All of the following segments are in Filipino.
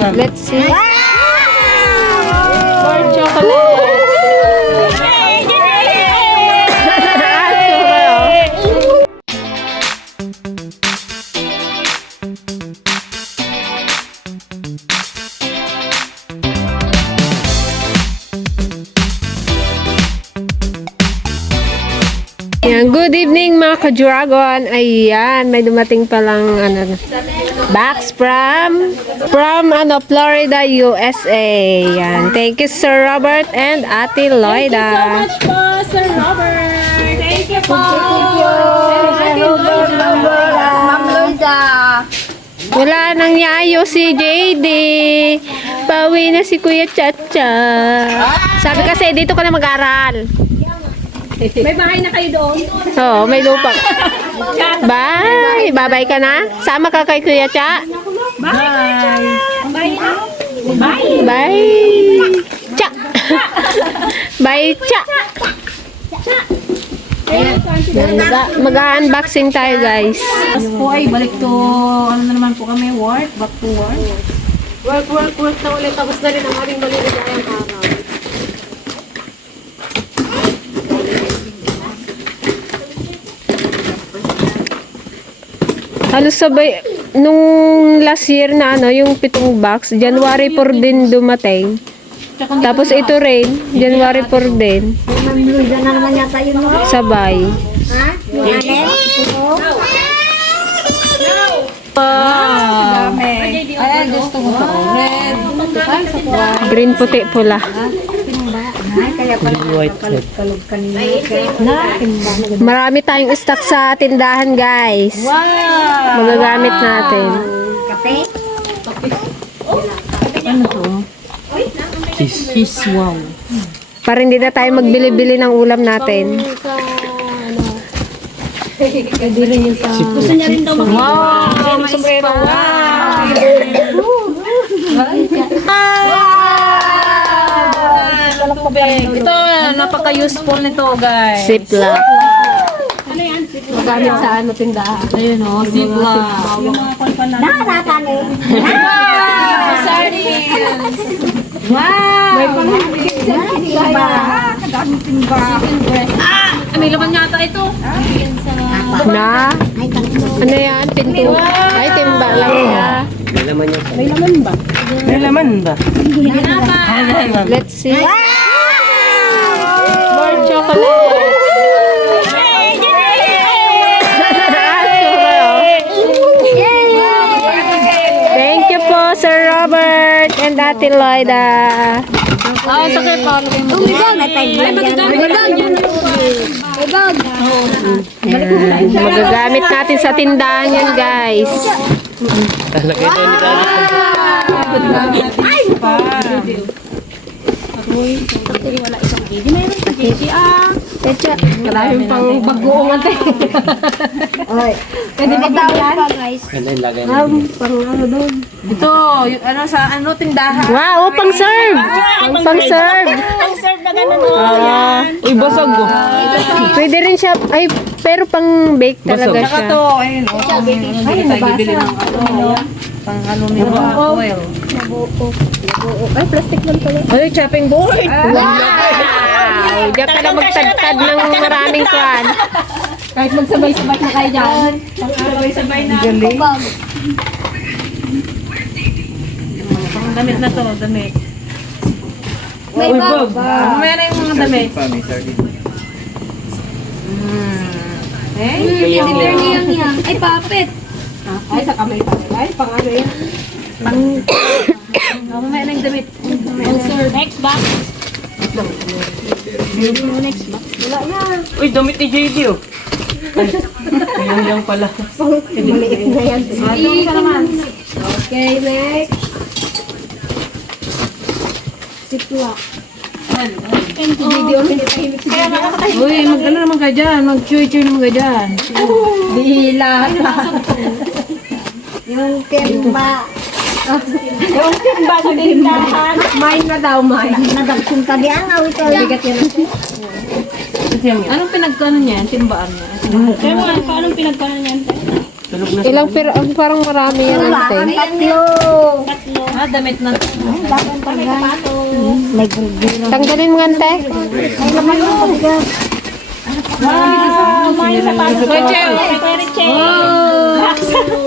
Let's see. More chocolate. Yan, good evening mga ka-dragon. Ayan, may dumating palang box from Florida, USA. Yan. Thank you Sir Robert and Ate Loida. Thank you so much po, Sir Robert. Thank you po. Ate Ma'am Loida. Wala nang yayo si JD. Pauwi na si Kuya Chacha. Sabi kasi dito ka na mag-aral. May bahay na kayo doon? Oo, may lupa. Bye! Bye-bye ka na? Sama ka kay Kuya Cha? Bye. Bye. Bye. Bye! Cha! Bye, Cha! Mag-unboxing tayo, guys. Tapos po ay balik to, ano na naman po kami, work, back to work. Work na ulit. Tapos na rin ang aming maligayang araw. Halos sabay, nung last year na yung 7 box, January 4 din dumating. Tapos ito rin, January 4 din. Ma'am Loida na naman yata yun mo. Sabay. Ha? Yung anin? Dami. Ay, gusto ko to. Red. Ay, sa kuwan. Green, puti, pula. Ay, kaya pala kalog kanina. Marami tayong stock sa tindahan, guys. Wow! Magagamit natin. Kape? Ano to? Cheese, wow. Para hindi na tayo magbili-bili ng ulam natin. Gusto niya rin daw wow! May sombrero. Wow! Ito, napaka-useful nito, guys. Ziplock. Magamit sa tindahan. Ayun o, ziplock. Yung mga palpalan. Nakakatanin. Wow! Sardines! Wow! May Timba. Kadaming timba. May laman yata ito. Na? Ano yan? Pinto? Ay, timba lang siya. May laman ba? Let's see. More chocolate. Thank you po, Sir Robert and Ate Loida. Ah, sakit pa. Magagamit natin sa tindahan yan, guys. Talaga ito ni Ay! Pa. Techa, maraming pang bagoong ate. Oy. Pwede ba daw yan? Guys. Ano yung lagay na? Pang ano doon? Ito, yung ano sa ano tindahan. Wow, pang serve. Pang serve. Pang-serve na ganun o. Uy, basag ko. Pwede rin siya, ay, pero pang bake talaga Saka siya. to, ayun o. Ay, bibili ng ano. Pang aluminum foil. Ay, plastic lang pala. Ay, chopping board. Wow! Diyan ka na magtagtad ng maraming kwan. Kahit magsabay-sabay na kayo dyan. Sabay-sabay na. Galing. Pang damit na to, damit. May bag. Mamaya na yung mga damit. Eh? Editor niyang yan. Ay, papet. Ay, sa kamay pa. Ay, pang ano yan? Mamaya na yung damit. Next box. Uy, damit ni JD oh. Ayun lang pala. Maliit na yan. Okay, next. Ziplock. Uy, mag-ano naman ka dyan. Mag-cheer-cheer naman ka dyan. Dila. Yung timba. Yung timba sa tindahan. Mine na daw, mine. Nadagsun ka diyan. Awit ko. Bigat yan. Anong pinagkano niyan? Timbaan niya? Kaya mo, paano pinagkanan yan? Tulog Ilang pira, parang marami yan, ante. Tatlo. Ah, damit na. May gulgula. Tanggalin mo, ante. Ay, laman mo. Pagkat. Wow! May sapatos. Riche! Riche!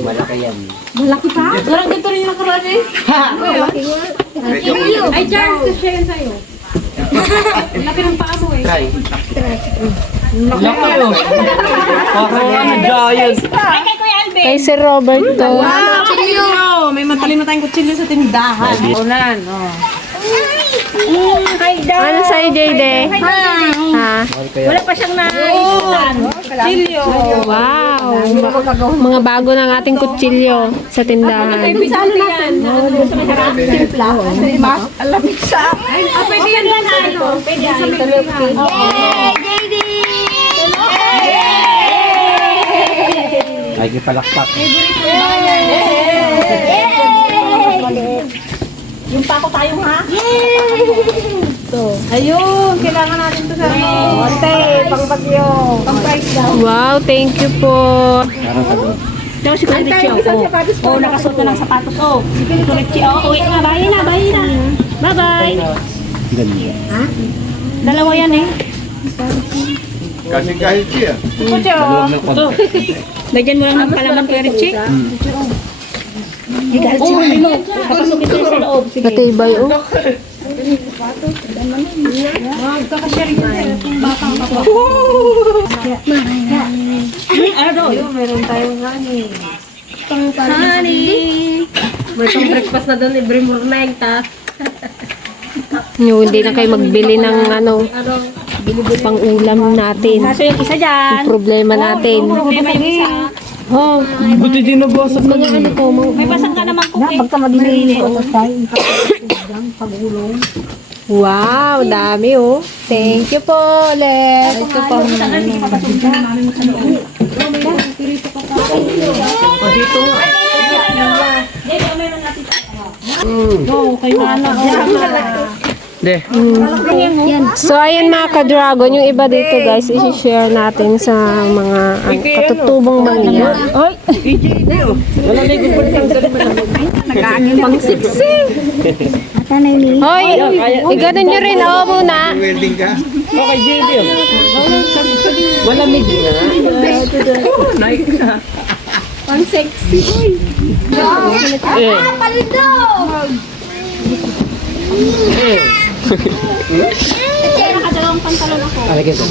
Malaki yan. Malaki pa? Parang ganito rin yung nakaraan eh. Ay, Charles, kasi yan sa'yo. Laki ng paa mo eh. Try. Laki oh. Ano giant. Ay, kay Kuya Alvin. Kay Sir Robert to. Kutsilyo! May matalino tayong kutsilyo sa tindahan. Ulan, oh. Ano sa'yo, Jayde? Ha? Wala pa siyang naisutan. Kutsilyo. Wow! Mga bago ng ating kutsilyo sa tindahan. Bisa ano natin? Sa may harap? Timpla. Mas alamig sa. Ah, pwede yan lang ano? Pwede yan sa may harap. Ay, kipalakpak. Yung pako tayo ha? Ayun, kailangan natin to sa ano. Ate, pang bagyo. Pang price daw. Wow, thank you po. Daw si Kuya Richie, oh. Oh, nakasuot na ng sapatos, oh. Si Kuya Richie, oh. Uwi na, bahay na, bahay na. Bye-bye. Ganda. Dalawa yan eh. Kasi kahit siya. Kuya, oh. Lagyan mo lang ng palaman, Kuya Richie. Oh, ano? Papasok ito sa loob. Sige. Matibay, oh. Magkakashare yun. Bakang kapwa. Ano daw? Meron tayong honey. Honey! May pang breakfast na doon every morning, ta. Hindi na kayo magbili ng ano, pang ulam natin. Kaso yung isa dyan. Problema natin. Problema yung isa. Oh, Buti din nabasag na ano to, May pasang ka naman kung eh. Pagka maglinis ko tayo. Pagulong. wow, dami, oh. Thank you po, ulit. Ito po. dito nga. Oo, kay Nana. De. So, ayan mga ka-dragon, yung iba dito guys, isi-share natin sa mga katutubong mangiya. Oy! Wala na yung Pang siksi. Ata na ini. Hoy! Iganon nyo rin, oo muna. Welding ka? Okay, JD. Malamig na. Nike ka. Pang sexy. Eh. Kaya nakadalawang pantalon ako. Alagyan ko.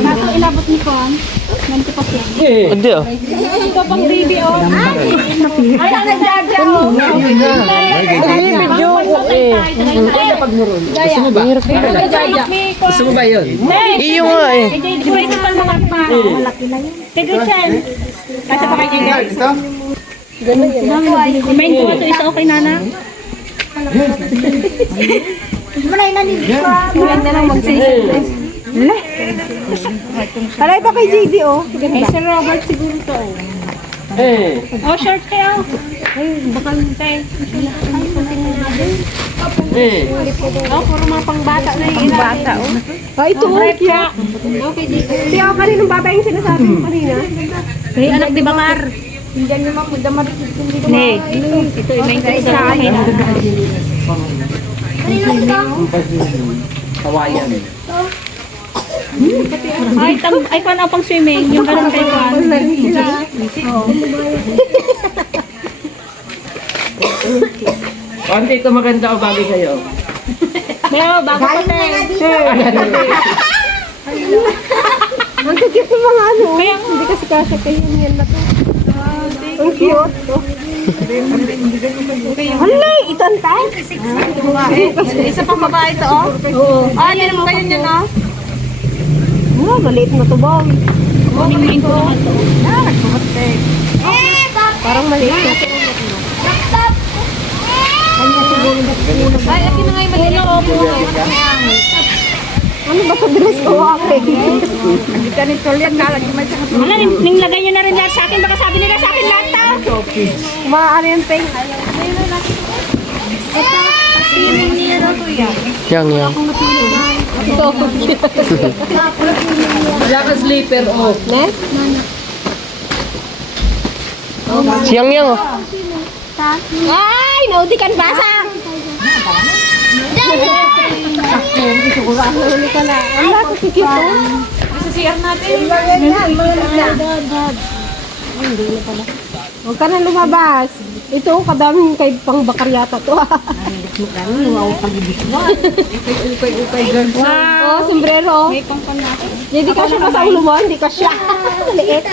Nasa inabot ni Juan. Ganito pa siya. Hindi ah. Ito pang baby, oh. Ay, ang nagdadya, oh. Medyo Gusto mo ba? Gusto mo ba yun? Iyo nga eh. Ito pang mga pa. Malaki na yun. Kay Christian. Kasi pa kay Jay. Ito? Main ko ito isa okay nana. Manay na ni pa. Maganda lang magsisip. Para ito kay JD, oh. Ay, si Robert siguro to. Oh, short kayo. Ay, bakal tayo. Oh, puro mga pangbata na yung Bata, oh. Ay, ito, oh. Okay, dito. Siya ako kaninong bata yung sinasabi mo kanina. Hey, anak di Bakar. Hindi naman ako damarit hindi ko. Ne. Ito, may isa sa akin. Kawayan. Ay, paano pang swimming? Yung ganun kay Juan. Ante, ito maganda o bagay sa'yo? Pero, bago pa tayo. Ang cute ng mga ano. Hindi kasi kasya kayo yan na to. Ang cute. Hala, itantay. Isa pang babae to, oh. Oo. Ah, yan mo kayo niya, no? Oh, maliit na to, Bom. Kunin ko naman to. Parang maliit na to. Ay, akin na nga yung malino. Ano ba ito dress ko? Hindi ka nito liyan. Nalagimay sa kapit. Wala, ninglagay nyo na rin lahat sa akin. Baka sabi nila sa akin lahat to. Maano yung pink? Yang. Wala ka sleeper, oh. Ne? Siyang yang oh. Ay, naudi kan basang. Huli ka na. Wala ko sikip to. Huwag ka na lumabas. Ito, kadaming kay pang bakar yata to. Wow, sombrero. Hindi ka siya sa ulo mo, hindi ka siya. Liit.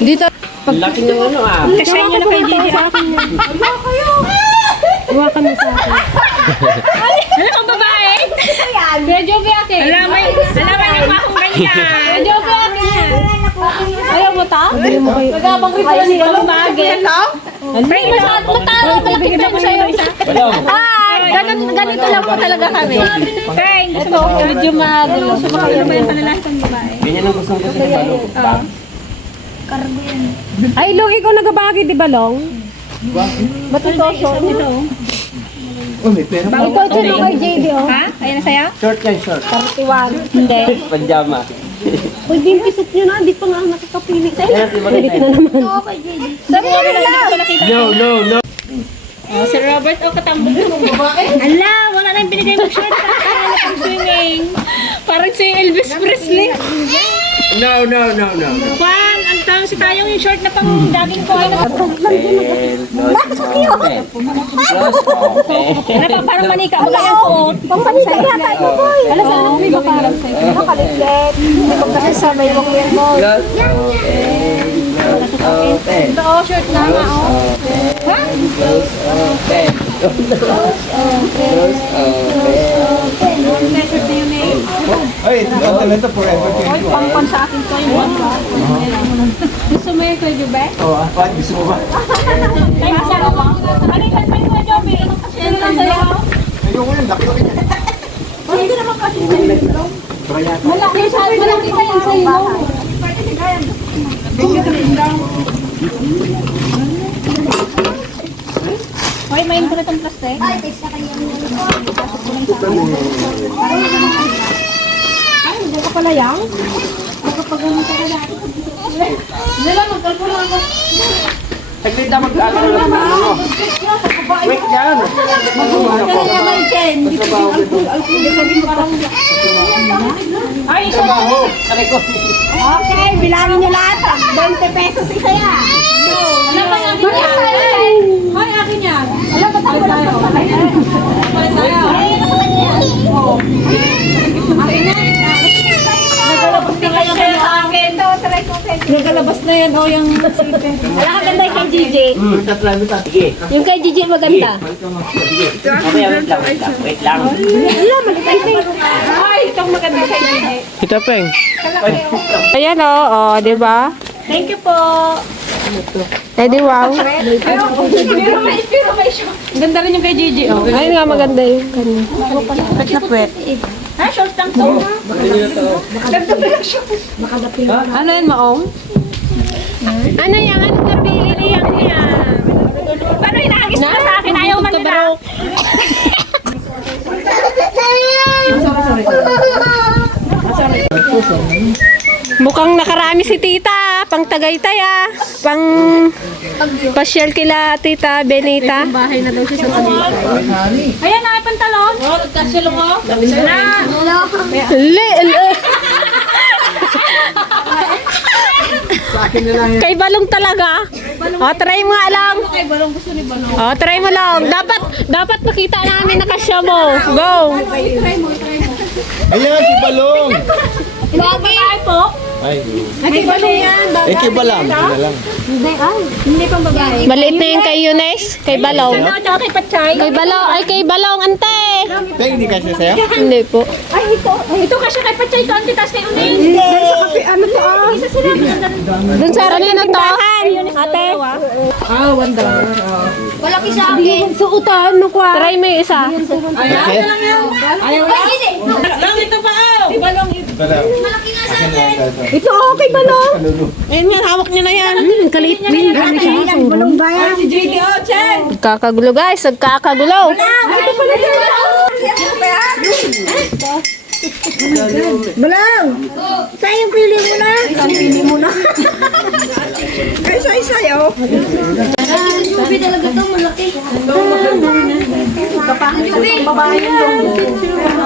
Dito. Laki ng ano ah. Kasi nyo na kay Gigi. Iwakan mo sa akin. Ano kang babae? Kuya Joby ate. Alamay yung akong ganyan. Kuya Joby ate. Ayaw mo ta? Magabang ko pala siya ng bagay. Pray mo sa Matalo, malaki pa yun sa'yo. Ay, ganito lang po talaga kami. Pray. Ito, medyo magulo. Ano ba yung panalaki ng babae? Ganyan ang gusto ko sa balong. Ay, Long, ikaw nagabagi, di ba, Long? Ba't ito, short? Oh, may pera pa. Ikaw, sino kay JD, oh? Ha? Ayan na sa'yo? Short yan, short. 31. Hindi. Pajama. Uy, di yung pisot nyo na, di pa nga ako nakakapili. Kaya, di ba Ulit na naman. No. Oh, si Robert, katambog mo babae. Ala, wala na yung binigay mo shirt. Kaya pang swimming. Parang si Elvis Presley. No. Juan, ang tawag si Tayong yung short na pang jogging ko. Parang manika mo kaya suot. Pampanisay yata ito, boy. Alam sa anak, di ba parang sa'yo? Nakaliglet. Hindi ko kasi sabay mo kuya mo. Ito, shirt na nga, Ay, ito forever 21. Pangkon sa akin to yung Gusto mo yung Kuya Joby? Oh, apa? Gusto mo ba? Ay, masarap ako. Balikan pa yung Joby. Kasi naman sa'yo. Ayoko yun, laki-laki niya. Hindi naman kasi sa'yo. Malaki pa yan sa'yo. Hoy, main ko na itong plastic. Hindi ka pala yang? Saglit na mag-ano lang ako. Wait yan. Ay, isa Trabaho. Aray ko. Okay, bilangin nyo lahat. 20 pesos isa yan. Ano ba yung Hoy, akin yan. Alam ba tayo lang ito? Palit tayo. Nagalabas na kayo sa akin. Nagalabas na yan, oh, yung sipe. Wala ka ganda kay JJ. Tatlami pa. Sige. Yung kay JJ maganda. Mamaya, wait lang. Wala, malikay. Ay, itong maganda kay JJ. Kita, Peng. Ayan, oh, di ba? Thank you po. Eh, di wow. Pero may show. Ganda rin yung kay JJ, oh. Ayun nga, maganda yung kanya. Pwet na pwet. Ha, short lang to. Ano yan, Maong? Ano yan? Ano napili niya yan? Paano inaagis mo sa akin? Ayaw man nila. Mukhang nakarami si tita. Pang Tagaytay ah. Pang pasyal kila tita Benita. Bahay na daw siya sa kanila. Ayan na, pantalon. Oh, nagkasilong ko. Sa akin na lang yan. Kay Balong talaga. O, try mo nga lang. Kay Balong, gusto ni Balong. O, try mo lang. Dapat makita namin na kasya mo. Go. Ayan, si Balong. Babae po. Ay, Kay Balong yan. eh, kiba lang. Kiba lang. Hindi pang babae. Maliit na yung kay Eunice. Kay Balong. Ano, tsaka kay Pachay. Kay Balong. Ay, kay Balong, ante. Tay, hindi kasi sa'yo? Hindi po. Ay, ito. Ito kasi kay Pachay. Ito, antitas kay Unin. Ano to ah? Isa sila. Dun sa kanino to? Ate. Ah, $1. Malaki sa akin. Suutan, no kwa? Try mo yung isa. Kasi? Ayaw lang. Lang ito pa, oh. Si Balong. Ito lang. Malaki nga Ito, okay ba no? Ayun yan, hawak niya na yan. Kalit din. Nagkakagulo guys, nagkakagulo. Balang! Sa'yo yung pili mo na. Ang pili mo na. Ay, sa'yo. Yung talaga ito, malaki. Kapangit sa itong babae ito.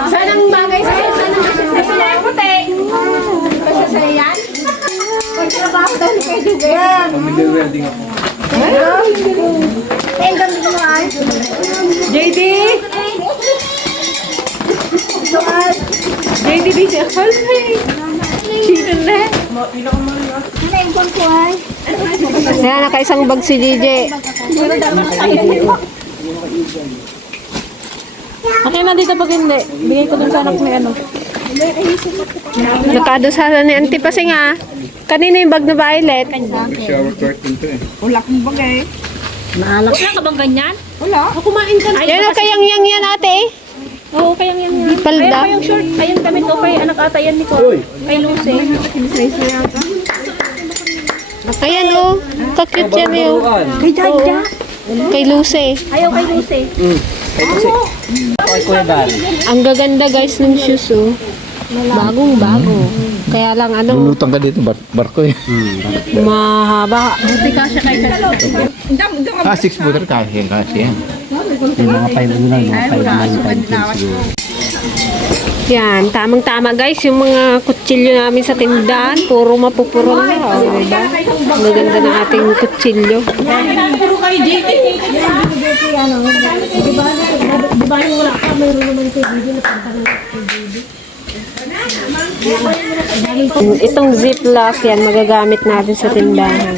Saan ang bagay sa'yo? Saan ang gusto mo yung puti? Kasi sa'yo yan. Pagtrabaho dahil kay Dugan. Mag-welding ako. Eh, ang ganda mo ay. JD! JD, busy ako. Chicken na. Ano yung kon ko ay? Kaya nakaisang bag si DJ. Okay na dito pag hindi. Bigay ko dun sa anak may ano. Nakadosahan ni Auntie Pasing ah. Kanina yung bag na violet. Shower curtain to eh. Wala kong bagay. Wala ka bang ganyan? Wala. Kumain ka na. Ayun ang kayang yang yan ate. Oo, kaya yan. Palda. Kaya yung short, ayun damit ko kay anak ata yan ni ko. Kay Lucy. Ayan oh. Kakute yan eh oh. Kay Jaja. Kay Lucy. Ayaw kay Lucy. Kay Kuya Dal. Ang gaganda guys ng shoes oh. Bagong bago. Kaya lang ano, Lulutang ka dito, barko eh. mahaba. Buti ka siya kay Jaja. 6 footer kasi yan. Yung mga 5 na, mga 5 siguro. Yan, tamang-tama guys, yung mga kutsilyo namin sa tindahan, puro mapupurol na. Oh, diba? Maganda na ating kutsilyo. Puro kay JT. Di ba yung wala ka, mayroon naman kay JT na pantalan kay JT. Itong ziplock yan, magagamit natin sa tindahan.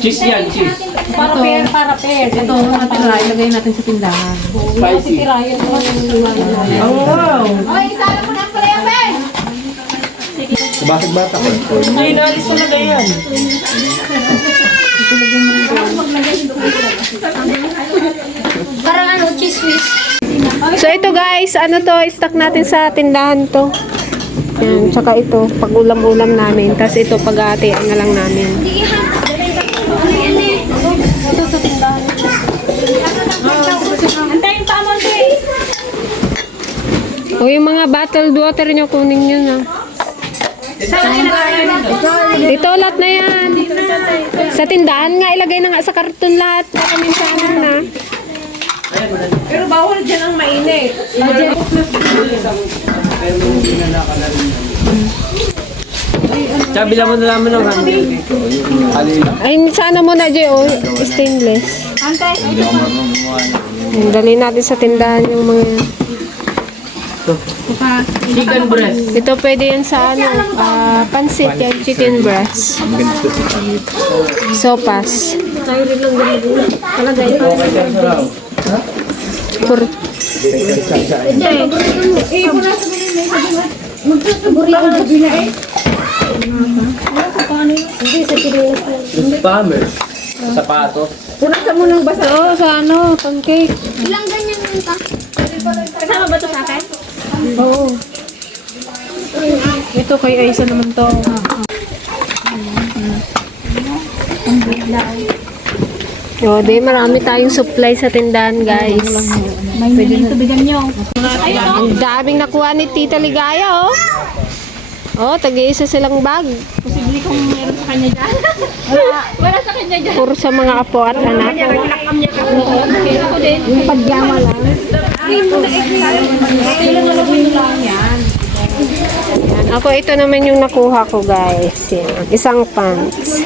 Cheese yan, cheese. Para pair. Ito, natira, ilagay natin sa tindahan. Spicy. Basag-bata ko. Ay, naalis talaga yan. Parang ano, cheese whiz. So ito guys, ano to, stock natin sa tindahan to. Yan, tsaka ito, pag ulam-ulam namin. Tapos ito, pag-aatian na lang namin. Ito sa tindahan. Antayin pa mo, Jay. O yung mga bottled water nyo, kunin nyo na. Ito, lahat na yan. Sa tindahan nga, ilagay na nga sa karton lahat. Para minsanan na. Pero bawal dyan ang mainit. Sabi lang mo na naman ng handle. Ay, sana mo na, Jay, oh, stainless. Dali natin sa tindahan yung mga... Chicken breast. Ito pwede yan sa ano, pansit, yung chicken breast. Sopas. Pur Spammer. Sapatos. Punasan mo ng basa. Oo, sa ano, pancake. Ilang ganyan yun ka? Kasama ba ito sa akin? Oo. Ito kay Aisa naman to. O, di marami tayong supply sa tindahan, guys. May miling tubigan nyo. Ang daming nakuha ni Tita Ligaya, oh. Oh, tag-iisa silang bag. Posible kung meron sa kanya dyan. Wala sa kanya dyan. Puro sa mga apo at anak. Nakam niya ka. Kaya ako din. Yung pagyama lang. Kailan mo lang yan? Ako, ito naman yung nakuha ko, guys. Yan. Isang pants.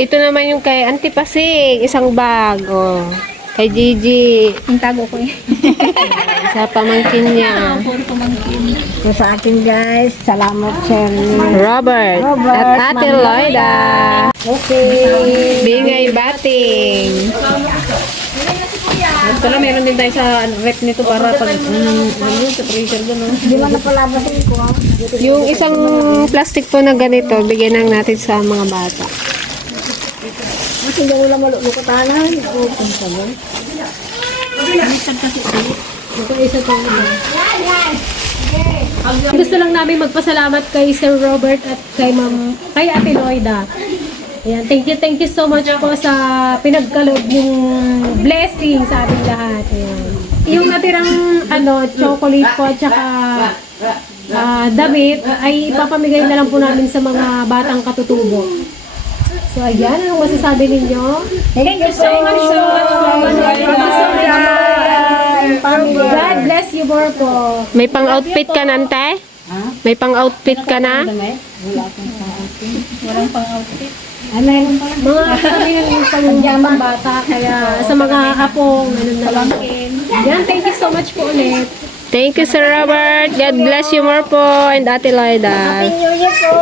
Ito naman yung kay Auntie Pasing. Isang bag, oh. Kay Gigi. Ang tago ko eh. Sa pamangkin niya. So sa akin guys, salamat sir. Robert. At Ate Loida. Okay. Bingay Bating. Ito lang, meron din tayo sa rep nito para pag sa freezer doon. Hindi man na palabasin ko. Yung isang plastic po na ganito, bigyan lang natin sa mga bata. Hindi mo lang malulukutanan. Open ka mo. Gusto lang namin magpasalamat kay Sir Robert at kay Ate Loida. Ayan, thank you so much po sa pinagkaloob yung blessing sa ating lahat. Ayan. Yung natirang chocolate po at saka damit ay ipapamigay na lang po namin sa mga batang katutubo. So ayan, anong masasabi ninyo? Thank you so much. God bless you more po. May pang-outfit ka na, ante? May pang-outfit ka na? Mga kami ng pangyamang bata, kaya sa mga apong, na lang. Yan, thank you so much po ulit. Thank you, Sir Robert. God bless you more po. And Ate Loida. Happy New Year po.